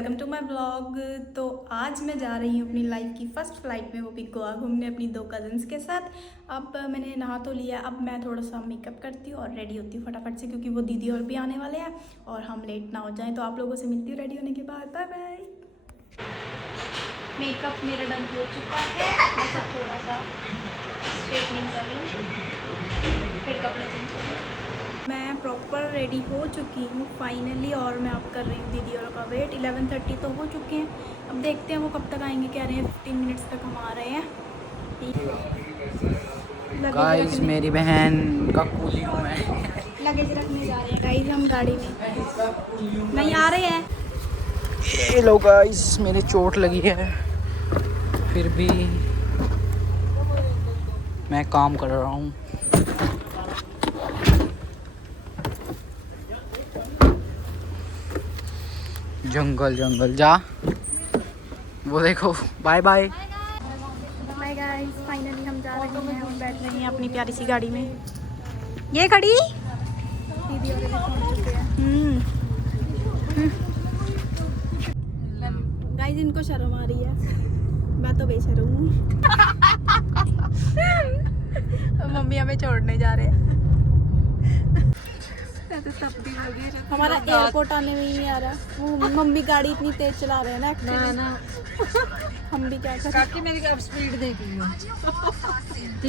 Welcome to my blog. तो आज मैं जा रही हूँ अपनी लाइफ की फ़र्स्ट फ्लाइट में, वो भी गोवा घूमने अपनी 2 कज़न्स के साथ। अब मैंने नहा तो लिया, अब मैं थोड़ा सा मेकअप करती हूँ और रेडी होती हूँ फटाफट से, क्योंकि वो दीदी और भी आने वाले हैं और हम लेट ना हो जाएं। तो आप लोगों से मिलती हूँ रेडी होने के बाद। Bye bye. मेकअप मेरा डन हो चुका है, मैं सब थोड़ा सा स्ट्रेटनिंग कर रही हूँ, फिर कपड़े चेंज कर रही हूँ। मैं प्रॉपर रेडी हो चुकी हूँ फाइनली, और मैं अब कर रही हूँ दीदी और का वेट। 11:30 तो हो चुके हैं, अब देखते हैं वो कब तक आएंगे। कह रहे हैं 15 मिनट्स तक हम आ रहे हैं। गाइस मेरी बहन का कूली हूँ मैं। लगेज रखने जा रहे हैं गाइस हम गाड़ी में, नहीं आ रहे हैं। ये लो गाइस, मेरे चोट लगी है, फिर भी मैं काम कर रहा हूँ। जंगल जंगल जा, वो देखो। Bye bye bye guys, finally हम जा रहे हैं, हम बैठ रहे हैं अपनी प्यारी सी गाड़ी में। ये खड़ी दीदी और पहुंच चुके हैं। गाइस इनको शर्म आ रही है, मैं तो बेशर्म हूँ। मम्मी हमें छोड़ने जा रहे हैं। हमारा एयरपोर्ट आने में ही नहीं आ रहा, वो मम्मी गाड़ी इतनी तेज चला रहे हैं ना हम भी क्या करें। काकी मेरी अब स्पीड देख लियो।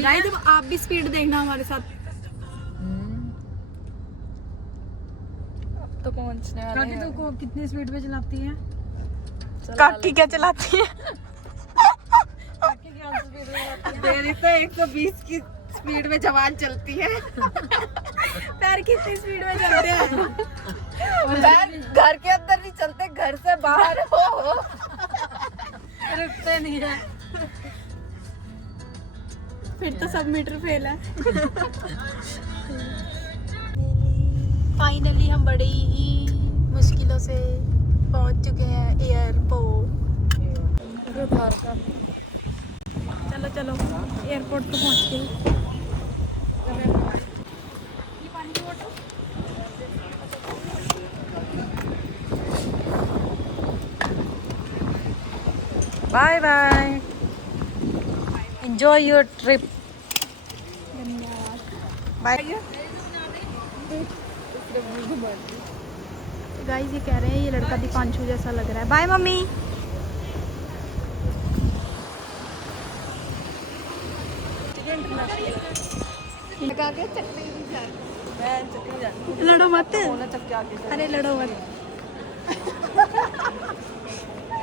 गाइस अब आप भी स्पीड देखना हमारे साथ। अब तो पहुंचने वाले हैं। काकी तू कितनी स्पीड पे चलाती है? काकी क्या चलाती है? काकी क्या स्पीड में चलाती है? मेरी तो 120 की स्पीड में जवान चलती है। पैर कितनी स्पीड में चलते हैं? पैर घर के अंदर नहीं चलते, घर से बाहर हो रुकते नहीं है। फिर तो सब मीटर फेल है। फाइनली हम बड़ी ही मुश्किलों से पहुंच चुके हैं एयरपोर्ट। चलो चलो एयरपोर्ट तो पहुंच गए। Bye bye, enjoy your trip. Bye. Guys ये कह रहे हैं ये लड़का दीपांशु जैसा लग रहा है। Bye mummy. लड़ो मत, अरे लड़ो मत।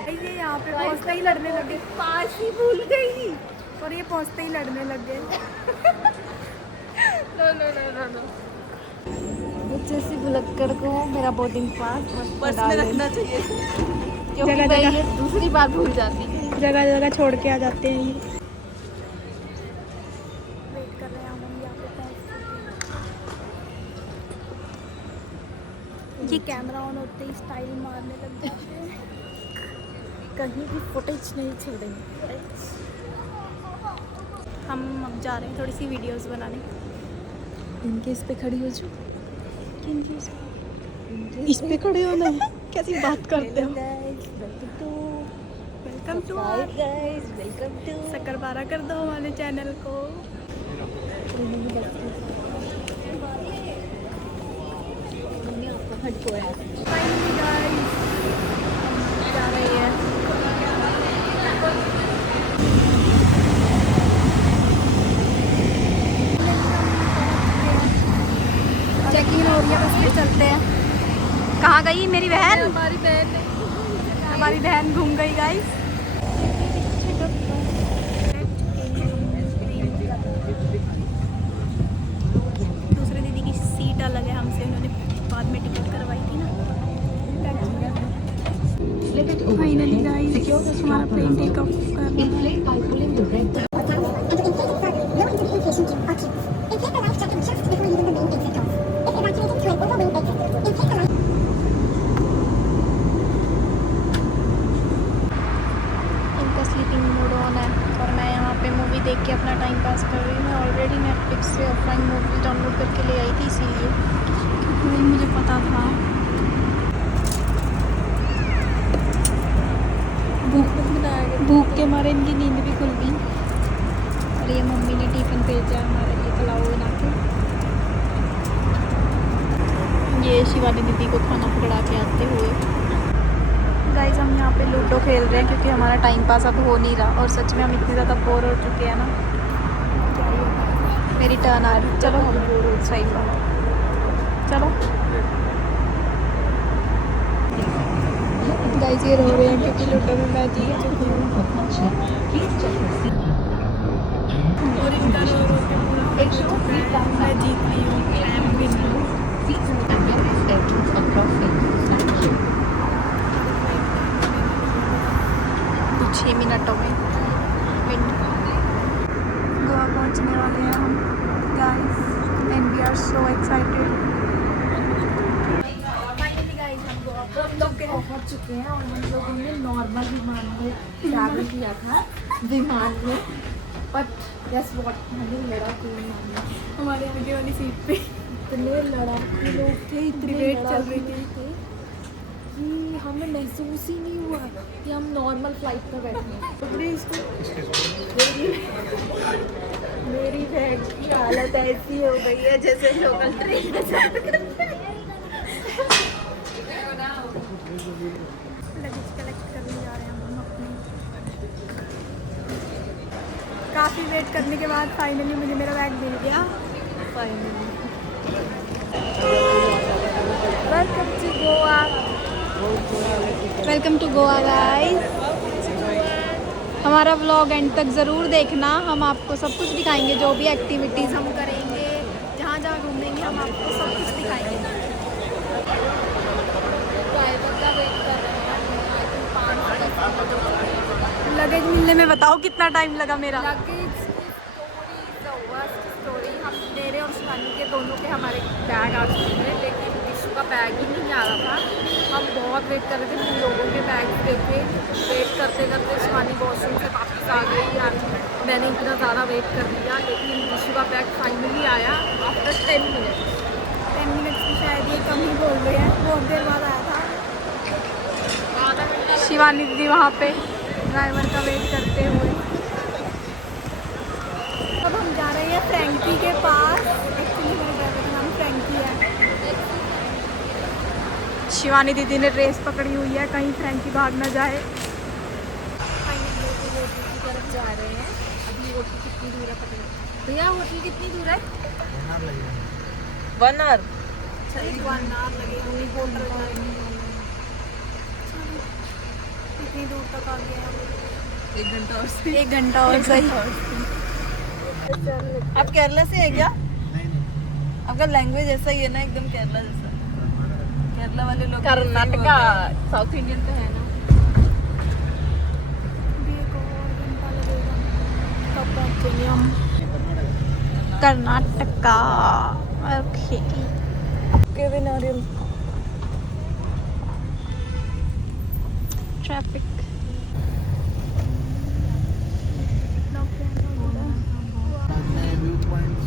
ये यहाँ पे पहुँचते ही लड़ने लगे, पास ही भूल गई और ये पहुँचते ही लड़ने लग गए। नो जैसी भुलक्कड़ को मेरा बोर्डिंग पास पर्स में रखना चाहिए, क्योंकि जगह मैं जगह ये दूसरी बार भूल जाती है। जगह जगह छोड़ के आ जाते हैं ये। वेट कर रहे हैं हम यहाँ पे पहुँच। ये कैमरा ऑन होते ही स्टाइल मारने लग जाते हैं, कहीं भी फुटेज नहीं छोड़ेंगे। हम अब जा रहे हैं थोड़ी सी वीडियोस बनाने। इनके इस पे खड़ी हो जाओ। इस पे खड़े हो ना, कैसी बात करते हो। वेलकम टू शक्कर कर दो हमारे चैनल को। Finally guys, जा रही है। चेकिंग हो रही है, बस में चलते हैं। कहाँ गई मेरी बहन? हमारी बहन घूम गई गाइस। दूसरे दीदी की सीट अलग है हमसे, उन्होंने बाद में टिकट करवाई थी ना। फाइनली गाइस हमारा प्लेन टेक ऑफ कर रहा है। स्लीपिंग मोड ऑन है और मैं यहाँ पे मूवी देख के अपना टाइम पास कर रही हूँ। मैं ऑलरेडी नेटफ्लिक्स से ऑफलाइन मूवी डाउनलोड करके ले आई थी, इसीलिए क्योंकि मुझे पता था भूख के मारे इनकी नींद भी खुल गई। और ये मम्मी ने टिफ़िन भेजा हमारे लिए पुलाव बना के। ये शिवानी दीदी को खाना पकड़ा के आते हुए। गाइस हम यहाँ पे लूडो खेल रहे हैं क्योंकि हमारा टाइम पास अब हो नहीं रहा और सच में हम इतने ज़्यादा बोर हो चुके हैं ना। मेरी टर्न आ रही, चलो हम सही बात, चलो। गाइस ये रो रहे हैं क्योंकि लूडो में मैं जीत चुकी हूँ और इनका रो रो के पूरा मैं जीत गई हूँ। I am winner। 6 मिनटों में गोवा पहुंचने वाले हैं हम guys and we are so excited. Finally guys हम गोवा पहुंच चुके हैं और हम लोगों ने नॉर्मल विमान में ट्रैवल किया था विमान में, बट गेस व्हाट हमें लड़ा कोई नहीं। हमारे आगे वाली सीट पे इतने लड़ाके लोग थे, इतनी वेट चल रही थी कि हमें महसूस ही नहीं हुआ कि हम नॉर्मल फ्लाइट पर बैठे हैं। मेरी बहन की हालत ऐसी हो गई है जैसे लोकल ट्रेन में लगेज कलेक्ट करने जा रहे हैं हम अपनी। काफ़ी वेट करने के बाद फाइनली मुझे मेरा बैग मिल गया। Welcome to Goa. Welcome to Goa guys. हमारा व्लॉग एंड तक ज़रूर देखना, हम आपको सब कुछ दिखाएंगे, जो भी एक्टिविटीज़ हम करेंगे, जहाँ जहाँ घूमेंगे हम आपको सब कुछ दिखाएंगे। लगेज मिलने में बताओ कितना टाइम लगा मेरा। लगेज स्टोरी हम मेरे और शिवानी के दोनों के हमारे बैग आ चुके थे, लेकिन विशु का बैग ही नहीं आ रहा था। हम बहुत वेट कर रहे थे, हम लोगों के बैग देखे, वेट करते करते शिवानी वॉशरूम से वापस आ गई यार। मैंने इतना ज़्यादा वेट कर लिया, लेकिन विशु का बैग फाइनली आया आफ्टर 10 मिनट्स। 10 मिनट्स की शायद ये कम ही बोल रहे हैं, बहुत देर बाद आया था। शिवानी दीदी वहाँ पे ड्राइवर का वेट करते हुए। अब हम जा रहे हैं फ्रैंकी के पास। एक्चुअली मेरे ड्राइवर का नाम फ्रैंकी है। शिवानी दीदी ने रेस पकड़ी हुई है, कहीं फ्रैंकी भाग ना जाए। होटल की तरफ जा रहे हैं। अभी होटल कितनी दूर है पता नहीं भैया, होटल कितनी दूर है? 1 आवर। अच्छा 1 आवर लगेगा होटल। कितनी दूर तक आ गए हम? 1 घंटा और 1 घंटा और सही। आप केरला से है क्या? आपका लैंग्वेज ऐसा ही है ना, एकदम केरला जैसा। केरला वाले लोग कर्नाटका साउथ इंडियन तो है ना। एक और घंटा लगेगा तब पहुँचेंगे हम कर्नाटका। ओके केविन नारियल traffic. View points,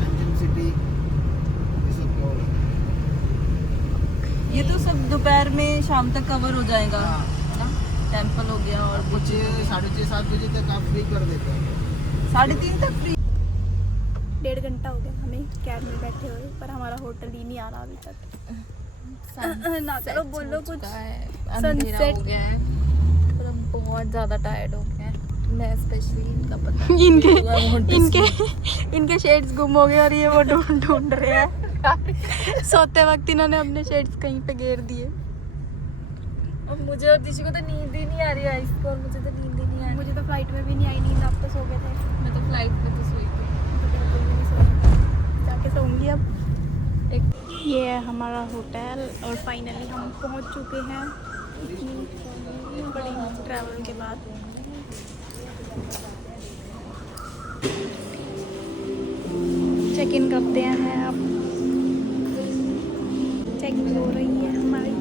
engine city, ये सब कवर है। ये तो सब दोपहर में शाम तक कवर हो जाएगा ना। टेंपल हो गया और कुछ 6:30 7 बजे तक आप फ्री कर देते हैं। 3:30 तक फ्री। 1.5 घंटा हो गया हमें कैब में बैठे हुए, पर हमारा होटल ही नहीं आ रहा अभी तक। ना चलो बोलो कुछ। अंधेरा हो गया है पर हम बहुत ज़्यादा टायर्ड हो गए हैं। मैं स्पेशली इनका पता इनके शेड्स गुम हो गए और ये वो ढूंढ रहे हैं। सोते वक्त इन्होंने अपने शेड्स कहीं पे घेर दिए। और मुझे और दिशु को तो नींद ही नहीं आ रही है, इसको और मुझे तो नींद ही नहीं आ रही। मुझे तो फ्लाइट में भी नहीं आई नींद, आप तो सो गए थे। मैं तो फ्लाइट में तो सोई थी। बिल्कुल भी नहीं सो जाके सोऊंगी अब। ये है हमारा होटल और फाइनली हम पहुंच चुके हैं इतनी बड़ी ट्रैवल के बाद। चेक इन करते हैं अब। चेकिंग हो रही है हमारी।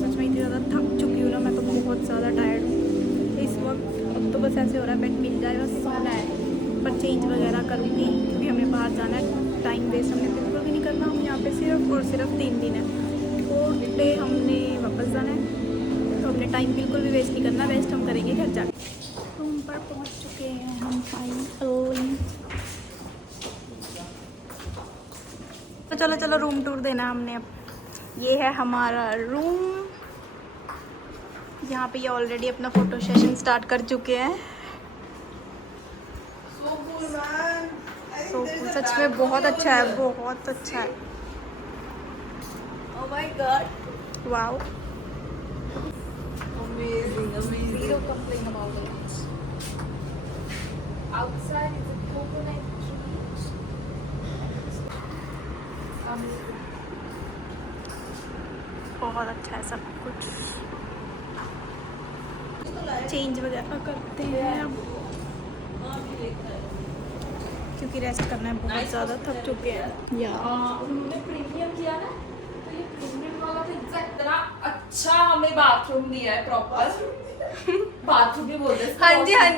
सच में इतनी ज़्यादा थक चुकी हूँ ना, मैं तो बहुत ज़्यादा टायर्ड हूँ इस वक्त। अब तो बस ऐसे हो रहा है बेड मिल जाए बस सोना है, पर चेंज वगैरह करूँगी क्योंकि हमें बाहर जाना है। टाइम वेस्ट हमने बिल्कुल भी नहीं करना। हम यहाँ पे सिर्फ और सिर्फ 3 दिन है, 4 टुडे हमने वापस जाना है, तो अपने टाइम बिल्कुल भी वेस्ट नहीं करना, वेस्ट हम करेंगे घर जाके। रूम पर पहुंच चुके हैं हम फाइनली। तो चलो चलो रूम टूर देना हमने अब। ये है हमारा रूम। यहाँ पे ये ऑलरेडी अपना फोटो सेशन स्टार्ट कर चुके हैं। सच में बहुत अच्छा है, बहुत अच्छा है। Oh my god. Wow, Amazing, amazing. Zero complaint about it. Outside is a coconut tree. बहुत अच्छा है सब कुछ। चेंज वगैरह करते हैं अब, क्योंकि रेस्ट करना है, बहुत ज़्यादा थक चुके हैं यार। उन्होंने प्रीमियम किया ना, तो ये प्रीमियम वाला तो एग्जैक्ट इतना अच्छा हमें बाथरूम दिया है, प्रॉपर बाथरूम भी बोलते हैं। हाँ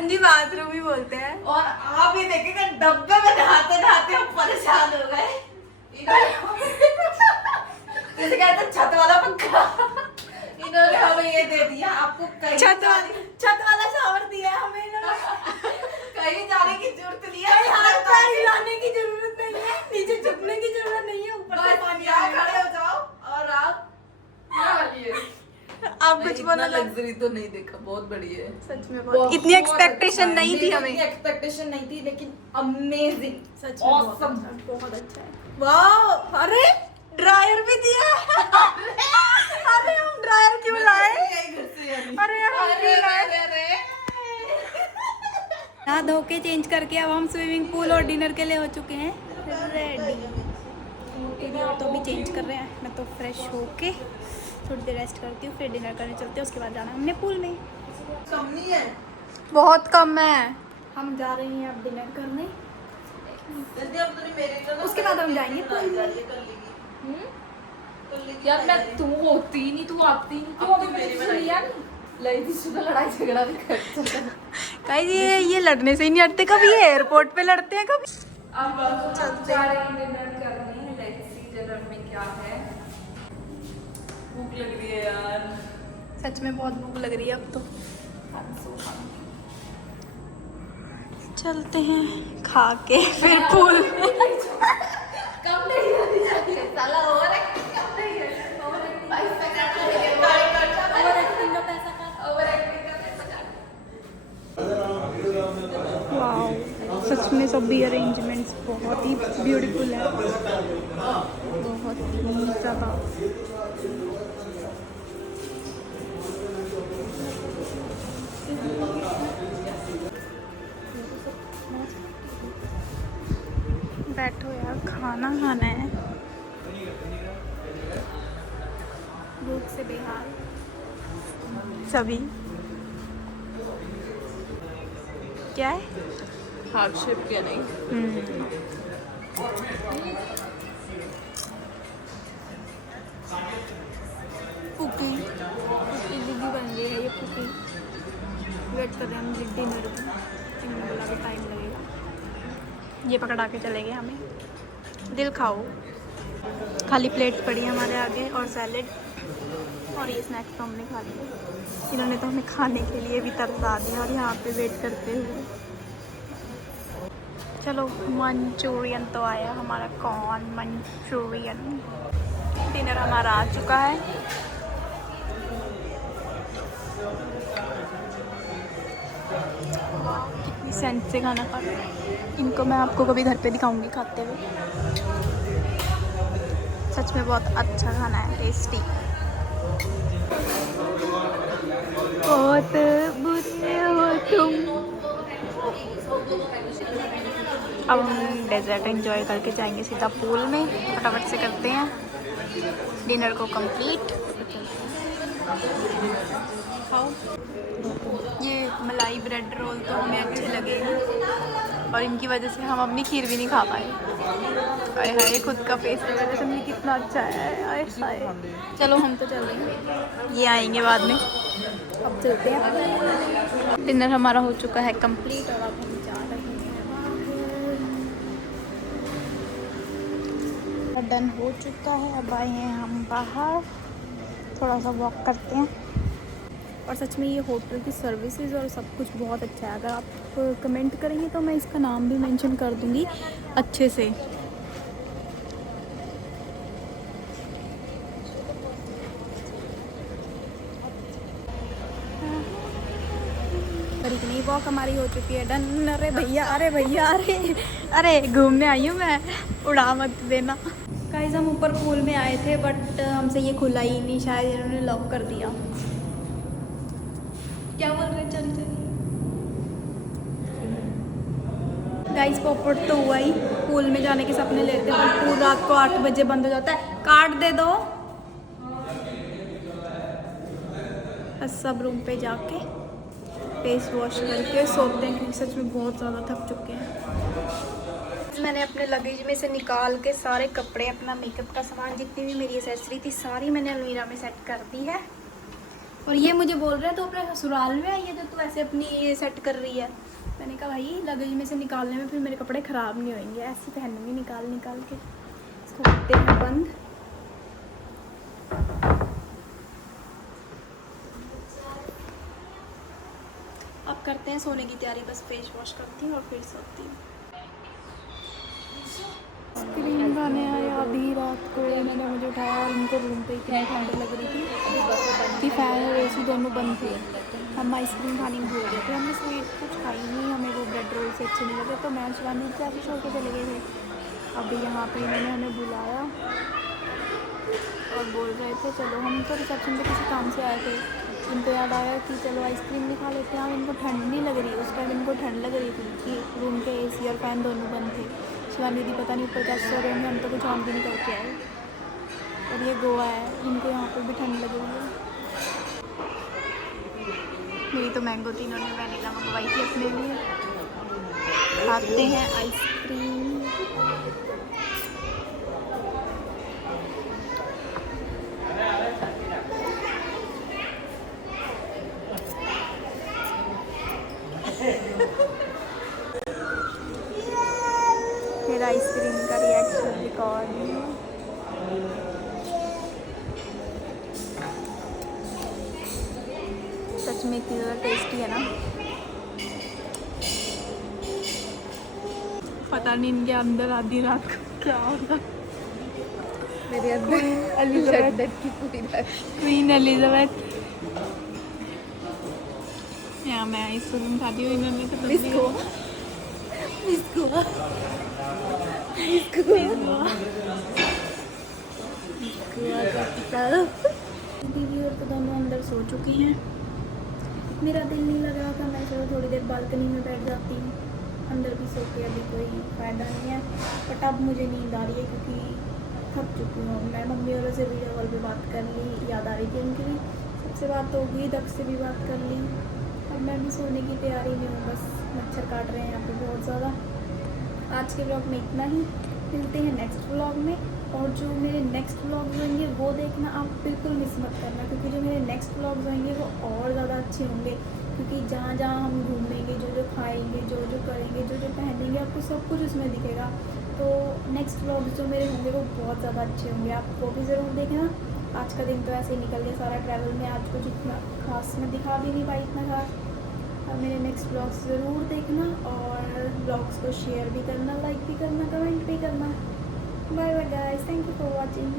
जी बाथरूम ही बोलते हैं। और आप ये देखेगा डब्बे में नहाते नहाते हम परेशान हो गए। जैसे कहते हैं छत वाला पंखा, इन्होंने हमें ये दे दिया। आपको कहीं छत वाला शावर दिया है हमें इन्होंने। कहीं जाने की जरूरत नहीं है, हाथ पैर हिलाने की जरूरत नहीं है, नीचे झुकने की जरूरत नहीं है, ऊपर से पानी आ खड़े हो जाओ और आप आप कुछ बोलो। लग्जरी तो नहीं देखा, बहुत बढ़िया है सच में बहुत, इतनी एक्सपेक्टेशन नहीं थी हमें। एक्सपेक्टेशन नहीं थी, लेकिन अमेजिंग, सच में ऑसम, बहुत अच्छा है। वाह, अरे ड्रायर भी दिया है। अरे हम ड्रायर क्यों लाए? अरे हम क्यों लाए? नहा धो के चेंज करके अब हम स्विमिंग पूल और डिनर के लिए हो चुके हैं रेडी। तो भी चेंज कर रहे हैं। मैं तो फ्रेश होके थोड़ी देर रेस्ट करती हूँ, फिर डिनर करने चलते हैं। उसके बाद जाना हमने पूल में। कम नहीं है, बहुत कम है। हम जा रहे हैं अब डिनर करने, उसके बाद हम जाएंगे पूल में। यार मैं तू होती नहीं, तू आती नहीं, तू अभी मेरी सुनिया नहीं लई थी सुबह, लड़ाई झगड़ा भी करते। गाइस ये लड़ने से ही नहीं हटते, कभी ये एयरपोर्ट पे लड़ते हैं, कभी अब चलते हैं डिनर करने। लेट्स सी डिनर में क्या है। भूख लग रही है यार, सच में बहुत भूख लग रही है अब तो। चलते हैं खा के फिर पूल। कम नहीं होनी चाहिए साला, ओवर एक्टिंग कम नहीं है, ओवर एक्टिंग पैसा काट लेंगे, ओवर एक्टिंग का पैसा काट, ओवर एक्टिंग का पैसा काट। वाओ, सच में सब भी अरेंजमेंट्स बहुत ही ब्यूटीफुल है, बहुत ही ज़्यादा। बैठो यार, खाना खाना है। भूख से बेहाल सभी। क्या है? हार्ट शेप क्या नहीं। कुकी दीदी बन गई है ये कुकी। वेट कर रहे हैं हम डिनर की, इन्होंने बोला भी टाइम लगेगा। ये पकड़ा के चले गए हमें। दिल खाओ। खाली प्लेट पड़ी है हमारे आगे और सैलेड, और ये स्नैक्स तो हमने खा लिए। इन्होंने तो हमें खाने के लिए भी तरसा दिया और यहाँ पे वेट करते हुए। चलो मंचूरियन तो आया हमारा, कॉर्न मंचूरियन। डिनर हमारा आ चुका है। कितनी सेंस से खाना खा रहे हैं। इनको मैं आपको कभी घर पे दिखाऊंगी खाते हुए। सच में बहुत अच्छा खाना है, टेस्टी। बहुत बुरे हो तुम। अब हम डेजर्ट एंजॉय करके जाएंगे सीधा पूल में। फटाफट से करते हैं डिनर को कंप्लीट। खाओ। ये मलाई ब्रेड रोल तो हमें अच्छे लगे हैं, और इनकी वजह से हम अपनी खीर भी नहीं खा पाए। आए हाय, खुद का फेस वगैरह सब कितना अच्छा है। आए हाय, चलो हम तो चल रहे हैं, ये आएंगे बाद में। अब चलते हैं। डिनर हमारा हो चुका है कंप्लीट और अब हम जा रहे हैं। डन हो चुका है, अब आए हैं हम बाहर। थोड़ा सा वॉक करते हैं। और सच में ये होटल की सर्विसेज और सब कुछ बहुत अच्छा है। अगर आप कमेंट करेंगे तो मैं इसका नाम भी मेंशन कर दूँगी अच्छे से। इतनी वॉक हमारी हो चुकी है डन। अरे भैया अरे घूमने आई हूँ मैं, उड़ा मत देना। गाइस हम ऊपर पूल में आए थे बट हमसे ये खुला ही नहीं, शायद इन्होंने लॉक कर दिया। क्या बोल रहे, चल गाइस पॉपट तो हुआ ही, पूल में जाने के सपने लेते हैं पर पूल रात को 8 बजे बंद हो जाता है। कार्ड दे दो। बस सब रूम पे जाके फेस वॉश करके सोते हैं क्योंकि सच में बहुत ज़्यादा थक चुके हैं। मैंने अपने लगेज में से निकाल के सारे कपड़े, अपना मेकअप का सामान, जितनी भी मेरी एसेसरी थी सारी मैंने अलमीरा में सेट कर दी है। और ये मुझे बोल रहे हैं तो अपने ससुराल में आई है जो तू ऐसे अपनी ये सेट कर रही है। मैंने कहा भाई लगेज में से निकालने में फिर मेरे कपड़े ख़राब नहीं होंगे, ऐसे पहनूंगी निकाल के। इसको करते हैं बंद। अब करते हैं सोने की तैयारी, बस फेस वॉश करती हूँ और फिर सोती हूँ। स्क्रीन खाने आया अभी रात को, मैंने मुझे उठाया और उनको रूम पे इतनी ठंड लग रही थी कि फैन और एसी दोनों बंद थे। हम आइसक्रीम खाने में भूल गए थे, हमने स्वीट कुछ खाई नहीं, हमें वो ब्रेड रोल से अच्छे नहीं लगे तो मैं शिवानी से आके छोड़ के चले गए थे। अभी यहाँ पे इन्होंने हमें बुलाया और बोल रहे थे चलो, हम तो रिसेप्शन पे किसी काम से आए थे, इनको याद आया कि चलो आइसक्रीम भी खा लेते हैं। इनको ठंड नहीं लग रही, उस टाइम इनको ठंड लग रही थी कि रूम के एसी और फैन दोनों बंद थे। शिवानी दीदी पता नहीं ऊपर कैसे सो रहे होंगे, हम तो कुछ ऑन भी नहीं करके आए। और ये गोवा है, इनको यहाँ पर भी ठंड लग रही है। मेरी तो मैंगो थी, इन्होंने वैनिला मंगवाई थी अपने लिए। खाते हैं आइसक्रीम। फिर आइसक्रीम का रिएक्शन रिकॉर्ड। सच में इतनी ज़्यादा टेस्टी है ना, पता नहीं इनके अंदर आधी रात को क्या होगा। मेरे अंदर क्वीन एलिजाबेथ। यहाँ मैं आइसक्रीम खाती हूँ, इन्होंने तो दीदी और तो दोनों अंदर सो चुकी हैं। मेरा दिल नहीं लग रहा था, मैं चलो थोड़ी देर बालकनी में बैठ जाती हूँ। अंदर भी सो के अभी कोई फ़ायदा नहीं है, बट अब मुझे नींद आ रही है क्योंकि थक चुकी हूँ। मैं मम्मी वालों से वीडियो कॉल पे बात कर ली, याद आ रही थी उनकी भी, सबसे बात हो गई, दक्ष से भी बात कर ली। अब मैं भी सोने की तैयारी में हूँ, बस मच्छर काट रहे हैं यहाँ पे बहुत ज़्यादा। आज के ब्लॉग में इतना ही, मिलते हैं नेक्स्ट ब्लॉग में। और जो मेरे नेक्स्ट व्लॉग्स होंगे वो देखना आप बिल्कुल मिस मत करना, क्योंकि जो मेरे नेक्स्ट व्लॉग्स होंगे वो और ज़्यादा अच्छे होंगे। क्योंकि जहाँ जहाँ हम घूमेंगे, जो जो खाएंगे, जो जो करेंगे, जो जो पहनेंगे, आपको सब कुछ उसमें दिखेगा। तो नेक्स्ट व्लॉग्स जो मेरे होंगे वो बहुत ज़्यादा अच्छे होंगे, आप वो भी ज़रूर देखना। आज का दिन तो ऐसे ही निकल गया सारा ट्रैवल में, आज कुछ इतना खास मैं दिखा भी नहीं पाई इतना खास। अब मेरे नेक्स्ट ब्लॉग्स ज़रूर देखना और ब्लॉग्स को शेयर भी करना, लाइक भी करना, कमेंट भी करना। Bye bye guys, thank you for watching.